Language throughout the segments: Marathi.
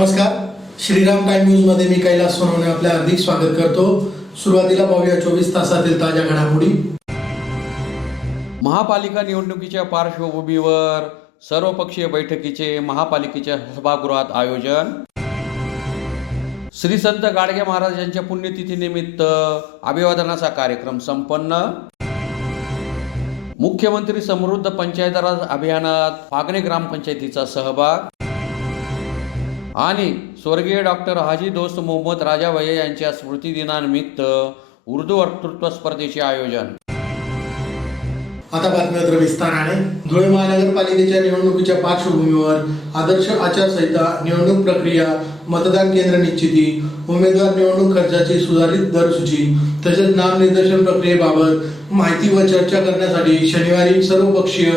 नमस्कार, श्रीराम टाइम न्यूज मध्ये मी कैलास सोनवणे आपले हार्दिक स्वागत करतो। सुरुवातीला पाहूया 24 तासातील ताज्या घडामोडी। महापालिका निवडणुकीच्या पार्श्वभूमीवर सर्वपक्षीय बैठकीचे महापालिकेच्या सभागृहात आयोजन। श्री संत गाडगे महाराजांच्या पुण्यतिथीनिमित्त अभिवादनाचा कार्यक्रम संपन्न। मुख्यमंत्री समृद्ध पंचायत राज अभियानात फागणे ग्रामपंचायतीचा सहभाग आणि स्वर्गीय डॉक्टर हाजी दोस्त मोहम्मद राजा भैया यांच्या स्मृतिदिनानिमित्त उर्दू वक्तृत्व स्पर्धेचे आयोजन। आता बातम्या विस्ताराने। धुळे महानगरपालिकेच्या निवडणुकीच्या पार्श्वभूमीवर आदर्श आचारसंहिता, निवडणूक प्रक्रिया, मतदान केंद्र निश्चिती, उमेदवार निवडणूक खर्चाची सुधारित दरसूची तसेच नामनिर्देशन प्रक्रियेबाबत माहिती व चर्चा करण्यासाठी शनिवारी सर्वपक्षीय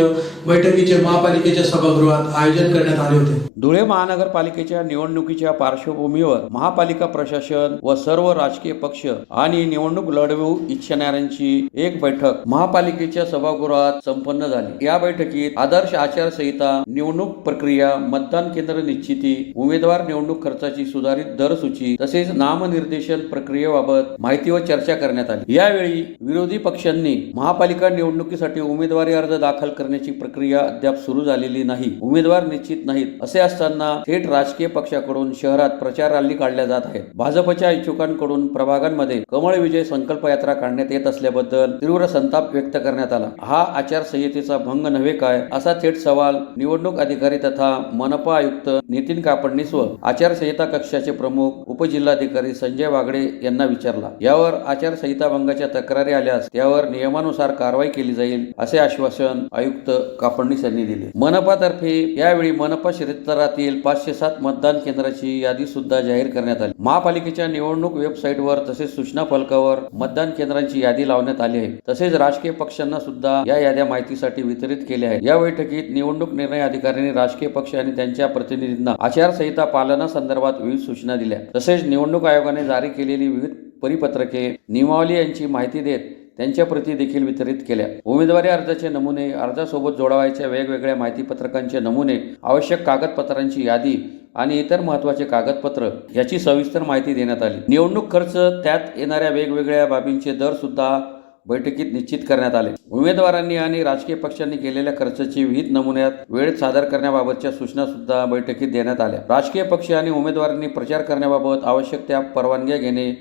बैठकीचे महापालिकेच्या सभागृहात आयोजन करण्यात आले होते। धुळे महानगरपालिकेच्या निवडणुकीच्या पार्श्वभूमीवर महापालिका प्रशासन व सर्व राजकीय पक्ष आणि निवडणूक लढवू इच्छिणाऱ्यांची एक बैठक महापालिकेच्या सभागृहात संपन्न झाली। या बैठकीत आदर्श आचारसंहिता, निवडणूक प्रक्रिया, मतदान केंद्र निश्चिती, उमेदवार निवडणूक खर्चाची सुधारित दरसूची तसेच नामनिर्देशन प्रक्रियेबाबत माहिती व चर्चा करण्यात आली। यावेळी विरोधी पक्षांनी महापालिका निवडणुकीसाठी उमेदवारी अर्ज दाखल करण्याची प्रक्रिया अद्याप सुरू झालेली नाही, उमेदवार निश्चित नाहीत असे असताना थेट राजकीय पक्षाकडून शहरात प्रचार रॅली काढल्या जात आहेत। भाजपच्या इच्छुकांकडून प्रभागांमध्ये कमळ विजय संकल्प यात्रा काढण्यात येत असल्याबद्दल तीव्र संताप व्यक्त करण्यात आला। हा आचारसंहितेचा भंग नव्हे काय, असा थेट सवाल निवडणूक अधिकारी तथा मनपा आयुक्त नितीन कापडणीस व आचारसंहिता कक्षाचे प्रमुख उपजिल्हाधिकारी संजय वागडे यांना विचारला। यावर आचारसंहिता भंगाच्या तक्रारी आल्यास त्यावर नियमानुसार कारवाई केली जाईल असे आश्वासन आयुक्त कापडणीस यांनी दिले। मनपातर्फे यावेळी मनपा क्षेत्रातील 507 मतदान केंद्राची यादी सुद्धा जाहीर करण्यात आली। महापालिकेच्या निवडणूक वेबसाईटवर तसेच सूचना फलकावर मतदान केंद्रांची यादी लावण्यात आली आहे। तसेच राजकीय पक्षांना सुद्धा या याद्या माहितीसाठी वितरित केल्या आहेत। या बैठकीत निवडणूक निर्णय अधिकाऱ्यांनी राजकीय पक्ष आणि त्यांच्या प्रतिनिधींना आचारसंहिता पालना संदर्भात विविध सूचना दिल्या। तसेच निवडणूक आयोगाने जारी केलेली विविध परिपत्रके, नियमावली यांची माहिती देत त्यांच्या प्रती देखील वितरित केल्या। उमेदवारी अर्जाचे नमुने, अर्जासोबत जोडावयाच्या वेगवेगळ्या माहितीपत्रकांचे नमुने, आवश्यक कागदपत्रांची यादी आणि इतर महत्त्वाचे कागदपत्र याची सविस्तर माहिती देण्यात आली। निवडणूक खर्च, त्यात येणाऱ्या वेगवेगळ्या बाबींचे दर सुद्धा बैठकीत निश्चित करण्यात आले। उमेदवारांनी आणि राजकीय पक्षांनी केलेल्या खर्चाची विहित नमुन्यात वेळेत सादर करण्याबाबतच्या सूचना सुद्धा बैठकीत देण्यात आल्या। राजकीय पक्ष आणि उमेदवारांनी प्रचार करण्याबाबत आवश्यक त्या परवानग्या घेणे,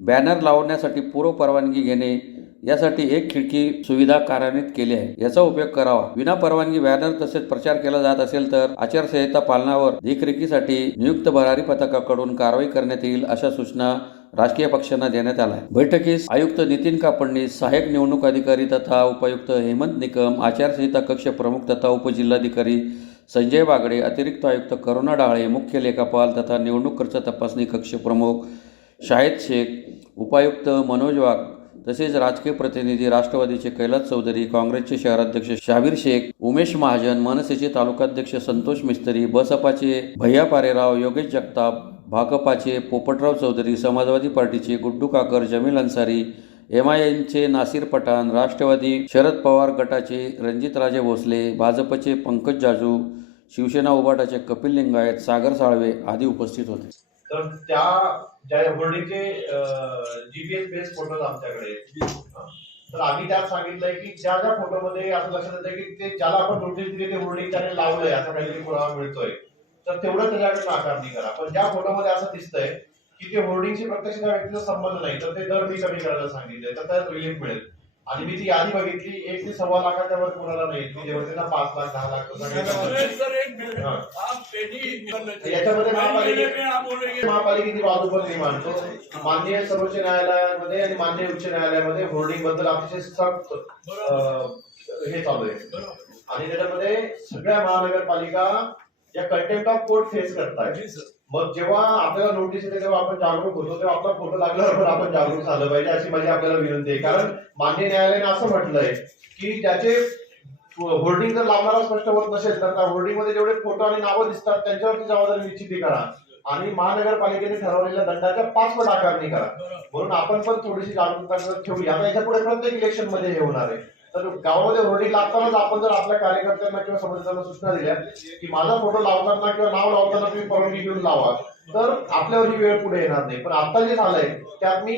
बॅनर लावण्यासाठी पूर्व परवानगी घेणे यासाठी एक खिडकी सुविधा कार्यान्वित केली आहे, याचा उपयोग करावा। विना परवानगी बॅनर तसेच प्रचार केला जात असेल तर आचारसंहिता पालनावर देखरेखीसाठी नियुक्त भरारी पथकाकडून कारवाई करण्यात येईल अशा सूचना राजकीय पक्षांना देण्यात आल्या। बैठकीस आयुक्त नितीन कापडणीस, सहाय्यक निवडणूक अधिकारी तथा उपायुक्त हेमंत निकम, आचारसंहिता कक्ष प्रमुख तथा उपजिल्हाधिकारी संजय वागडे, अतिरिक्त आयुक्त करुणा डाळे, मुख्य लेखापाल तथा निवडणूक खर्च तपासणी कक्ष प्रमुख शाहिद शेख, उपायुक्त मनोज वाघ तसेच राजकीय प्रतिनिधी राष्ट्रवादीचे कैलास चौधरी, काँग्रेसचे शहराध्यक्ष शाबीर शेख, उमेश महाजन, मनसेचे तालुकाध्यक्ष संतोष मिस्त्री, बसपाचे भैया पारेराव, योगेश जगताप, भाकपाचे पोपटराव चौधरी, समाजवादी पार्टीचे गुड्डू काकर, जमील अन्सारी, MIMचे नासिर पठाण, राष्ट्रवादी शरद पवार गटाचे रणजितराजे भोसले, भाजपचे पंकज जाजू, शिवसेना उभाटाचे कपिल लिंगायत, सागर साळवे आदी उपस्थित होते। तर ज्या होल्डिंगचे GPS बेस फोटोज आमच्याकडे, तर आम्ही त्यात सांगितलंय की ज्या फोटोमध्ये असं लक्षात येतं की ते ज्याला आपण नोटीस दिली ते होल्डिंग त्याने लावलंय असा काहीतरी पुरावा मिळतोय, तर तेवढं त्याच्याकडे आकारणी करा। पण ज्या फोटोमध्ये असं दिसतंय की ते होल्डिंगशी प्रत्यक्ष त्या व्यक्तीचा संबंध नाही, तर ते दर मी कमी करायला सांगितलंय, तर त्यात रिलीफ मिळेल। आणि मी ती यादी बघितली, 1 ते सव्वा लाखाच्या वर कुणाला नाही, मी जेव्हा त्यांना 5 लाख 10 लाख याच्यामध्ये महापालिकेची बाजू पण मी मांडतो। माननीय सर्वोच्च न्यायालयामध्ये आणि माननीय उच्च न्यायालयामध्ये होल्डिंग बद्दल अतिशय सक्त हे चालू आहे आणि त्याच्यामध्ये सगळ्या महानगरपालिका या कंटेम्प्ट ऑफ कोर्ट फेस करतायत। मग जेव्हा आपल्याला नोटीस येते तेव्हा आपण जागरूक होतो, तेव्हा आपला फोटो लागल्यावर पण आपण जागरूक झालं पाहिजे अशी माझी आपल्याला विनंती आहे। कारण माननीय न्यायालयाने असं म्हटलंय की ज्याचे होल्डिंग जर लावणारा स्पष्ट होत नसेल तर त्या होल्डिंग मध्ये जेवढे फोटो आणि नावं दिसतात त्यांच्यावरती जबाबदारी निश्चिती करा आणि महानगरपालिकेने ठरवलेल्या दंडाच्या 5 पट आकारणी करा। म्हणून आपण पण थोडीशी जागरूकता ठेवूया। आता याच्या पुढे प्रत्येक इलेक्शन मध्ये हे होणार आहे, तर गावामध्ये होर्डिंग लागतानाच आपण जर आपल्या कार्यकर्त्यांना किंवा सदस्यांना सूचना दिल्या की माझा फोटो लावताना किंवा नाव लावताना तुम्ही परवानगी घेऊन लावा, तर आपल्यावर ही वेळ पुढे येणार नाही. पण आता जे झालंय त्यात मी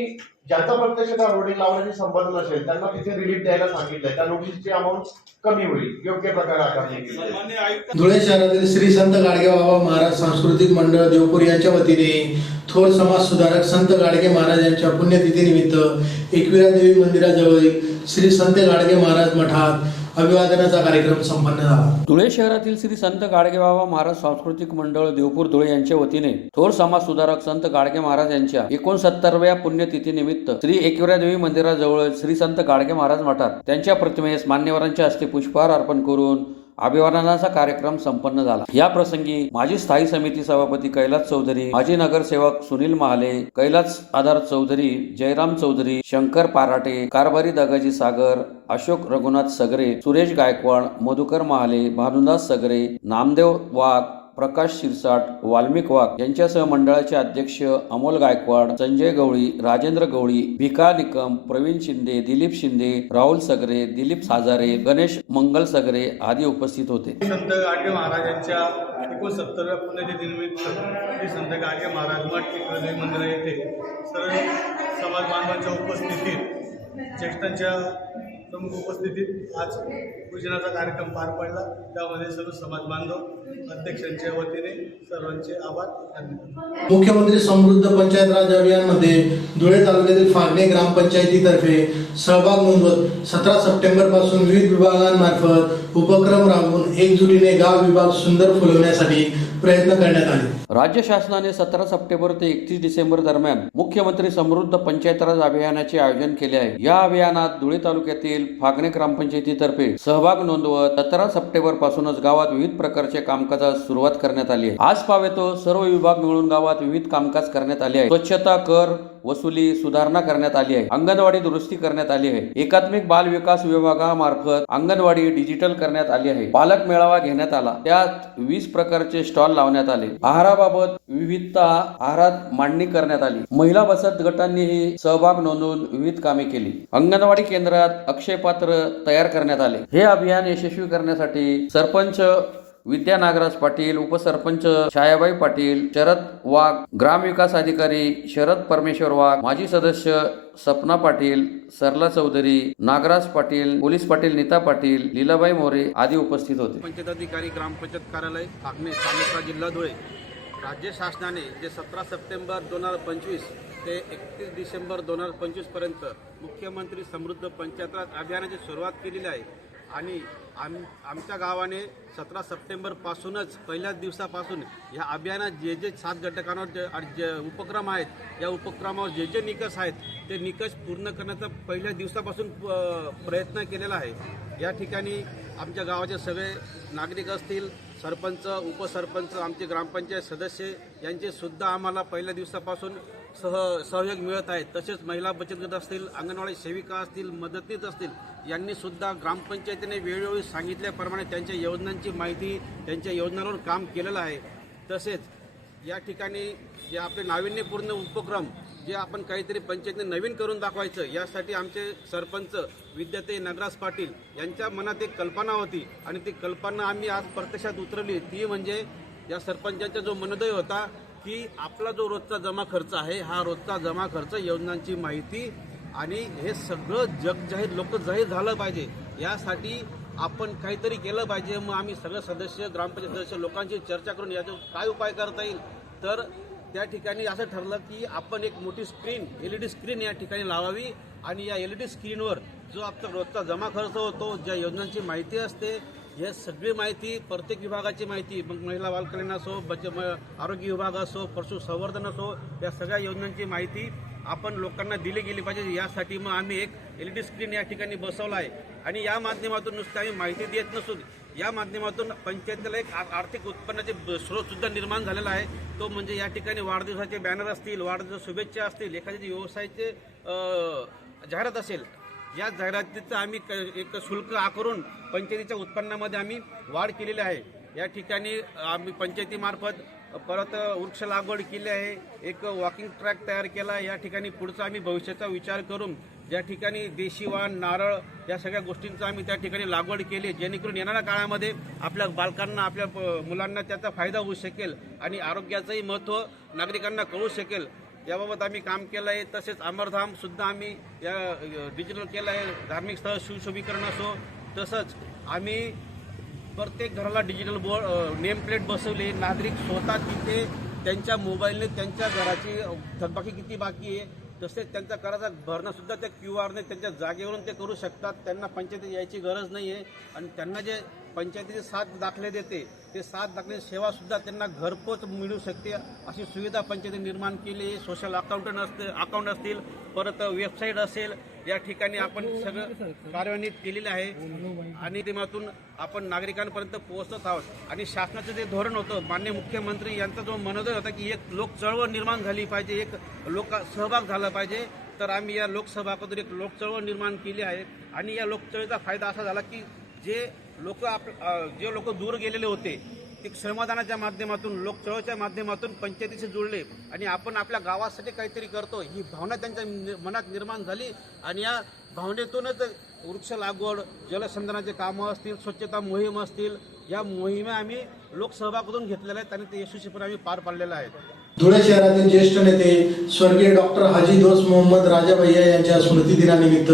ज्यांचा प्रत्यक्ष त्या होर्डिंग लावण्याची संबंध नसेल त्यांना तिथे रिलीफ द्यायला सांगितलंय. त्या नोटीसची अमाऊंट कमी होईल, योग्य प्रकारे आकारणी केली. धुळे शहरातील श्री संत गाडगे बाबा महाराज सांस्कृतिक मंडळ देवपूर यांच्या वतीने थोर समाज सुधारक संत गाडगे महाराज यांच्या पुण्यतिथीनिमित्त एकविरा देवी मंदिराजवळ श्री संत गाडगे महाराज मठात अभिवादनाचा कार्यक्रम संपन्न झाला. धुळे शहरातील श्री संत गाडगेबाबा महाराज सांस्कृतिक मंडळ देवपूर धुळे यांच्या वतीने थोर समाज सुधारक संत गाडगे महाराज यांच्या 69व्या पुण्यतिथीनिमित्त श्री एकविरा देवी मंदिराजवळ श्री संत गाडगे महाराज मठात त्यांच्या प्रतिमेस मान्यवरांच्या हस्ते पुष्पहार अर्पण करून अभिवादनाचा कार्यक्रम संपन्न झाला. या प्रसंगी माजी स्थायी समिती सभापती कैलास चौधरी, माजी नगरसेवक सुनील महाले, कैलास आधार चौधरी, जयराम चौधरी, शंकर पाराटे, कारभारी दागाजी सागर, अशोक रघुनाथ सगरे, सुरेश गायकवाड, मधुकर महाले, भानुदास सगरे, नामदेव वाघ, प्रकाश शिरसाट, वाल्मिक वाघ यांच्यासह मंडळाचे अध्यक्ष अमोल गायकवाड, संजय गवळी, राजेंद्र गवळी, भिका निकम, प्रवीण शिंदे, दिलीप शिंदे, राहुल सगरे, दिलीप साजारे, गणेश मंगल सगरे आदी उपस्थित होते. संत गाडगे महाराजांच्या 69व्या पुण्यतिथीनिमित्त श्री संत गाडगे महाराज मठ एकविरा मंदिर येथे सर्व समाज बांधवांच्या उपस्थितीत, ज्येष्ठांच्या प्रमुख उपस्थितीत आज पूजनाचा कार्यक्रम पार पडला. त्यामध्ये सर्व समाज बांधव अध्यक्षांच्या वतीने सर्वांचे आभार धन्यवाद. मुख्यमंत्री समृद्ध पंचायत राज अभियानमध्ये धुळे तालुक्यातील फागणे ग्रामपंचायतीतर्फे सहभाग नोंदवत 17 सप्टेंबर पासून विविध विभागांमार्फत उपक्रम राबवून एकजुटीने गाव विभाग सुंदर फुलवण्यासाठी प्रयत्न करण्यात आले. राज्य शासनाने 17 सप्टेंबर ते 31 डिसेंबर दरम्यान मुख्यमंत्री समृद्ध पंचायत राज अभियानाचे आयोजन केले आहे. या अभियानात धुळे तालुक्यातील फागणे ग्रामपंचायतीतर्फे सहभाग नोंदवत 17 सप्टेंबर पासूनच गावात विविध प्रकारचे कामकाजास सुरुवात करण्यात आली आहे. आज पावेतो सर्व विभाग मिळून गावात विविध कामकाज करण्यात आले आहे. स्वच्छता, कर वसुली सुधारणा करण्यात आली आहे. अंगणवाडी दुरुस्ती करण्यात आली आहे. एकात्मिक बाल विकास विभागामार्फत अंगणवाडी डिजिटल करण्यात आली आहे. पालक मेळावा घेण्यात आला. त्यात 20 प्रकारचे स्टॉल लावण्यात आले. आहाराबाबत विविधता आहारात मांडणी करण्यात आली. महिला बचत गटांनीही सहभाग नोंदवून विविध कामे केली. अंगणवाडी केंद्रात अक्षय पात्र तयार करण्यात आले. हे अभियान यशस्वी करण्यासाठी सरपंच विद्या नागराज पाटील, उपसरपंच छायाबाई पाटील, शरद वाघ, ग्रामविकास अधिकारी शरद परमेश्वर वाघ, माजी सदस्य सपना पाटील, सरला चौधरी, नागराज पाटील, पोलीस पाटील नीता पाटील, लीलाबाई मोरे आदी उपस्थित होते. पंचायत अधिकारी ग्रामपंचायत कार्यालय फागणे, तालुका जिल्हा धुळे. राज्य शासनाने जे 17 सप्टेंबर 2025 ते 31 डिसेंबर 2025 पर्यंत मुख्यमंत्री समृद्ध पंचायत राज अभियानाची सुरुवात केलेली आहे आणि आमच्या गावाने 17 सप्टेंबर पासूनच पहिल्याच दिवसापासून या अभियानात जे 7 घटकांवर जे उपक्रम आहेत, या उपक्रमावर जे निकष आहेत ते निकष पूर्ण करण्याचा पहिल्या दिवसापासून प्रयत्न केलेला आहे. या ठिकाणी आमच्या गावाचे सगळे नागरिक असतील, सरपंच, उपसरपंच, आमचे ग्रामपंचायत सदस्य यांचे सुद्धा आम्हाला पहिल्या दिवसापासून सहयोग मिळत आहे. तसेच महिला बचत गट असतील, अंगणवाडी सेविका असतील, मदतनीस असतील, यांनी सुद्धा ग्रामपंचायतीने वेळोवेळी सांगितल्याप्रमाणे त्यांच्या योजनांची माहिती, त्यांच्या योजनांवर काम केलेलं आहे. तसेच या ठिकाणी जे आपले नाविन्यपूर्ण उपक्रम जे आपण काहीतरी पंचायतीने नवीन करून दाखवायचं, यासाठी आमचे सरपंच विद्याताई नागराज पाटील यांच्या मनात एक कल्पना होती आणि ती कल्पना आम्ही आज प्रत्यक्षात उतरली. ती म्हणजे या सरपंचांचा जो मनोदय होता की आपला जो रोजचा जमा खर्च आहे, हा रोजचा जमा खर्च योजनांची माहिती आणि हे सगळं जग जाहीर, लोक जाहीर झालं पाहिजे, यासाठी आपण काहीतरी केलं पाहिजे. मग आम्ही सगळे सदस्य, ग्रामपंचायत सदस्य लोकांची चर्चा करून याच्यावर काय उपाय करता येईल, तर त्या ठिकाणी असं ठरलं की आपण एक मोठी स्क्रीन, LED स्क्रीन या ठिकाणी लावावी आणि या LED स्क्रीनवर जो आपला रोजचा जमा खर्च होतो, ज्या योजनांची माहिती असते, हे सगळी माहिती, प्रत्येक विभागाची माहिती, मग महिला बालकल्याण असो, आरोग्य विभाग असो, पशुसंवर्धन असो, या सगळ्या योजनांची माहिती आपण लोकांना दिली गेली पाहिजे. यासाठी मग आम्ही एक LED स्क्रीन या ठिकाणी बसवला आहे आणि या माध्यमातून नुसतं आम्ही माहिती देत नसून या माध्यमातून पंचायतीला एक आर्थिक उत्पन्नाचे स्रोत सुद्धा निर्माण झालेला आहे. तो म्हणजे या ठिकाणी वाढदिवसाचे बॅनर असतील, वाढदिवस शुभेच्छा असतील, एखाद्या व्यवसायाचे जाहिरात असेल, या जाहिरातीचं आम्ही एक शुल्क आकारून पंचायतीच्या उत्पन्नामध्ये आम्ही वाढ केलेली आहे. या ठिकाणी आम्ही पंचायतीमार्फत परत वृक्ष लागवड केली आहे, एक वॉकिंग ट्रॅक तयार केला. या ठिकाणी पुढचा आम्ही भविष्याचा विचार करून ज्या ठिकाणी देशी वाण, नारळ या सगळ्या गोष्टींचा आम्ही त्या ठिकाणी लागवड केली, जेणेकरून येणाऱ्या काळामध्ये आपल्या बालकांना, आपल्या मुलांना त्याचा फायदा होऊ शकेल आणि आरोग्याचंही महत्त्व नागरिकांना कळू शकेल याबाबत आम्ही काम केलं आहे. तसेच अमरधाम सुद्धा आम्ही या डिजिटल केलं आहे. धार्मिक स्थळ सुशोभीकरण असो, तसंच आम्ही प्रत्येक घराला डिजिटल बोर्ड नेम प्लेट बसवली. नागरिक स्वतः तिथे त्यांच्या मोबाईलने त्यांच्या घराची थकबाकी किती बाकी आहे, तसेच त्यांचा कराचा भरणं सुद्धा त्या QR ने त्यांच्या जागेवरून ते करू शकतात. त्यांना पंचायतीत यायची गरज नाही आहे आणि त्यांना जे पंचायतीचे 7 दाखले देते ते 7 दाखले सेवासुद्धा त्यांना घरपोच मिळू शकते अशी सुविधा पंचायतीने निर्माण केली. सोशल अकाउंट असतील, परत वेबसाईट असेल, या ठिकाणी आपण सगळं कार्यान्वित केलेलं आहे आणि माध्यमातून आपण नागरिकांपर्यंत पोहोचत आहोत. आणि शासनाचं जे धोरण होतं, माननीय मुख्यमंत्री यांचा जो मनोदय होता की एक लोक चळवळ निर्माण झाली पाहिजे, एक लोक सहभाग झाला पाहिजे, तर आम्ही या लोकसभाकडून एक लोक चळवळ निर्माण केली आहे. आणि या लोकचळवळीचा फायदा असा झाला की जे लोक दूर गेलेले होते ते श्रमदानाच्या माध्यमातून, लोकचळवळीच्या माध्यमातून पंचायतीशी जुळले आणि आपण आपल्या गावासाठी काहीतरी करतो ही भावना त्यांच्या मनात निर्माण झाली. आणि या भावनेतूनच वृक्ष लागवड, जलसंधारणाचे कामं असतील, स्वच्छता मोहीम असतील, या मोहिमा आम्ही लोकसहभागातून घेतलेल्या आहेत आणि ते यशस्वीपणे आम्ही पार पाडलेलं आहे. धुळे शहरातील ज्येष्ठ नेते स्वर्गीय डॉक्टर हाजी दोस्त मोहम्मद राजा भैया यांच्या स्मृतिदिनानिमित्त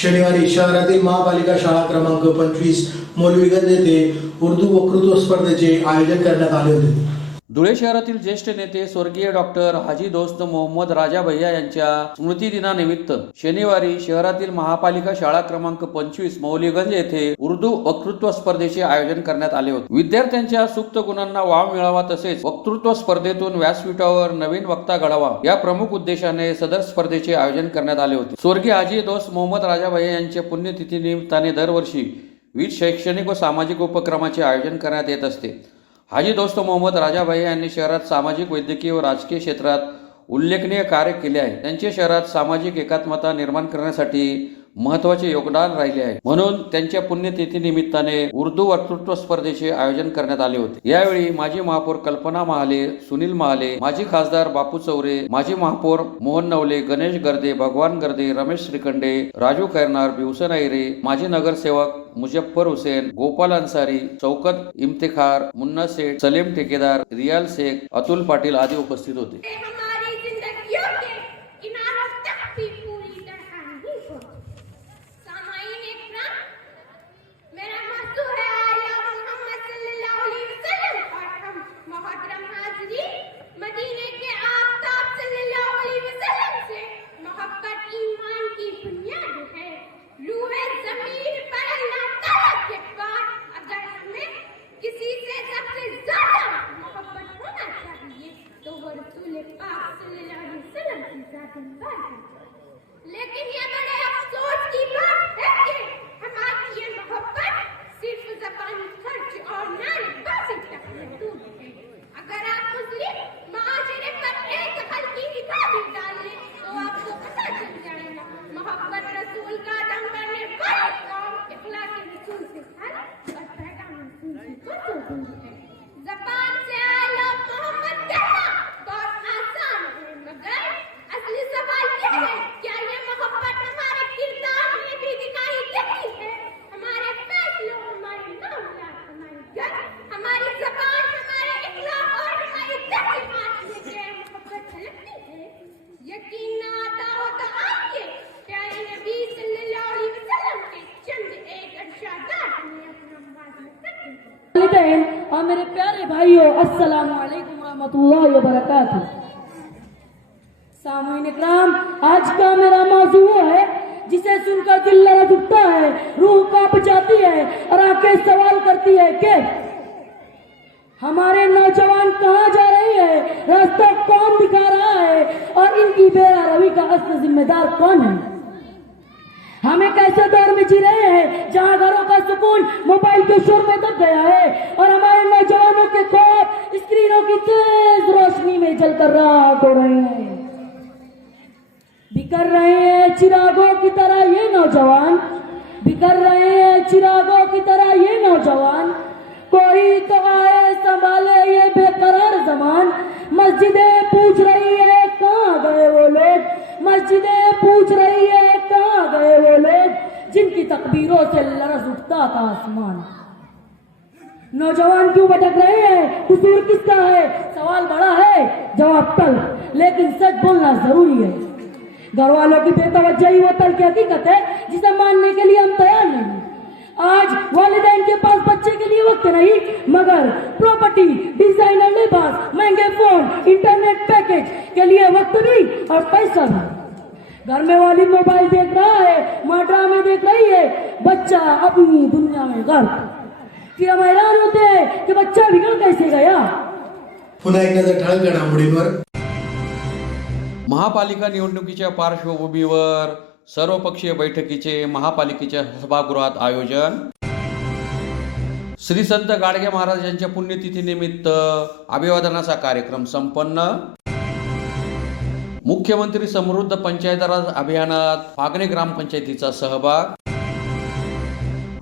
शनिवारी शहरातील महापालिका शाळा क्रमांक 25 मौलवीगंज येथे उर्दू वक्तृत्व स्पर्धेचे आयोजन करण्यात आले होते. धुळे शहरातील ज्येष्ठ नेते स्वर्गीय डॉक्टर हाजी दोस्त मोहम्मद राजा भैया यांच्या स्मृतिदिनानिमित्त शनिवारी शहरातील महापालिका शाळा क्रमांक 25 मौलवीगंज येथे उर्दू वक्तृत्व स्पर्धेचे आयोजन करण्यात आले होते. विद्यार्थ्यांच्या सुप्त गुणांना वाव मिळावा तसेच वक्तृत्व स्पर्धेतून व्यासपीठावर नवीन वक्ता घडावा या प्रमुख उद्देशाने सदर स्पर्धेचे आयोजन करण्यात आले होते. स्वर्गीय हाजी दोस्त मोहम्मद राजा भैया यांच्या पुण्यतिथी निमित्ताने दरवर्षी विविध शैक्षणिक व सामाजिक उपक्रमाचे आयोजन करण्यात येत असते. हाजी दोस्त मोहम्मद राजा भैया यांनी शहरात सामाजिक, वैद्यकीय व राजकीय क्षेत्रात उल्लेखनीय कार्य केले आहे. त्यांचे शहरात सामाजिक एकात्मता निर्माण करण्यासाठी महत्त्वाचे योगदान राहिले आहे. म्हणून त्यांच्या पुण्यतिथी निमित्ताने उर्दू वक्तृत्व स्पर्धेचे आयोजन करण्यात आले होते. यावेळी माजी महापौर कल्पना महाले, सुनील महाले, माजी खासदार बापू चौरे, माजी महापौर मोहन नवले, गणेश गर्दे, भगवान गर्दे, रमेश श्रीखंडे, राजू खैरनार, भिवसन ऐरे, माजी नगरसेवक मुजफ्फर हुसेन, गोपाल अन्सारी, शौकत इम्तिखार, मुन्ना सेठ, सलीम ठेकेदार, रियाल शेख, अतुल पाटील आदी उपस्थित होते. लेकिन ये बड़े अफसोस की बात है कि हमारी ये मोहब्बत सिर्फ ज़बानी खर्च और नारेबाजी तक महदूद है. अगर आप मुस्लिम माशरे पर एक हल्की निगाह भी डालें तो आपको पता चल जाएगा मोहब्बत रसूल का दम करने वाले कौम इखलास रसूल से हर और पैगाम रसूल से कुछ दूर है. ज़बान से आला मोहम्मद कहना बहुत आसान है, मगर असली सवाल यह है क्या ये मोहब्बत हमारे किरदार में भी दिखाई देती है. हमारे फैसलों, हमारे मामलात, हमारे घर, हमारी ज़बान, हमारे इखलाक और हमारी तहकीकात में क्या मोहब्बत झलकती है. यकीन न आता हो तो आइए प्यारे नबी सल्लल्लाहु अलैहि वसल्लम के चंद एक इरशादात में अपना और मेरे प्यारे भाइयों, अस्सलाम वालेकुम रहमतुल्लाहि व बरकातहू. सामईन इकराम, आज का मेरा मौजू है जिसे सुनकर दिल लरज़ उठता है, रूह कांप जाती है और आंखें सवाल करती है कि हमारे नौजवान कहाँ जा रहे हैं, रास्ता कौन दिखा रहा है और इनकी बेरहमी का असली जिम्मेदार कौन है. हम एक ऐसे दौर में जी रहे हैं जहाँ घरों का सुकून मोबाइल के शोर में दब गया है और हमारे नौजवानों के ख्वाब स्क्रीनों की तेज रोशनी में जलकर राख हो रहे हैं. बिखर रहे हैं चिरागों की तरह ये नौजवान, बिखर रहे हैं चिरागों की तरह ये नौजवान. कोई तो आए संभाले ये बेकरार जमान. मस्जिदें पूछ रही है कहाँ गए वो लोग, मस्जिदें पूछ रही है कहाँ नौजवान क्यों भटक रहे हैं, कसूर किसका है? सवाल बड़ा है, जवाब तल्ख, लेकिन सच बोलना जरूरी है। घर वालों की बेतवज्जही वो तल्ख हकीकत है जिसे मानने के लिए हम तैयार नहीं। आज वालिदैन के पास बच्चे के लिए वक्त नहीं, मगर प्रॉपर्टी, डिजाइनर लिबास, महंगे फोन, इंटरनेट पैकेज के लिए वक्त भी और पैसा भी। घर में वालिद मोबाइल देख रहा है, माँ ड्रामे देख रही है, बच्चा अपनी दुनिया में गर्क। फिर हम हैरान होते हैं कि बच्चा बिगड़ कैसे गया। पुन्हा एक नजर ठळक घडामोडींवर। महापालिका निवडणुकीच्या पार्श्वभूमीवर सर्वपक्षीय बैठकीचे महापालिकेच्या सभागृहात आयोजन। श्री संत गाडगे महाराजांच्या पुण्यतिथीनिमित्त अभिवादनाचा कार्यक्रम संपन्न। मुख्यमंत्री समृद्ध पंचायत राज अभियानात फागणे ग्रामपंचायतीचा सहभाग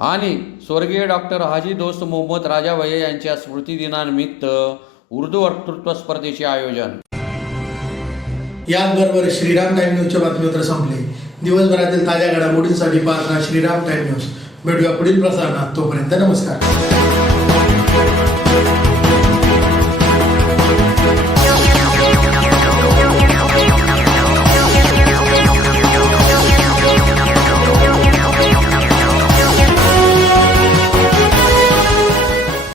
आणि स्वर्गीय डॉक्टर हाजी दोस्त मोहम्मद राजा भैया यांच्या स्मृतिदिनानिमित्त उर्दू वक्तृत्व स्पर्धेचे आयोजन। याचबरोबर श्रीराम टाइम न्यूजच्या बातमीपत्र संपले। दिवसभरातील ताज्या घडामोडींसाठी पाहत राहा श्रीराम टाइम न्यूज। भेटूया पुढील प्रसारणात, तोपर्यंत नमस्कार।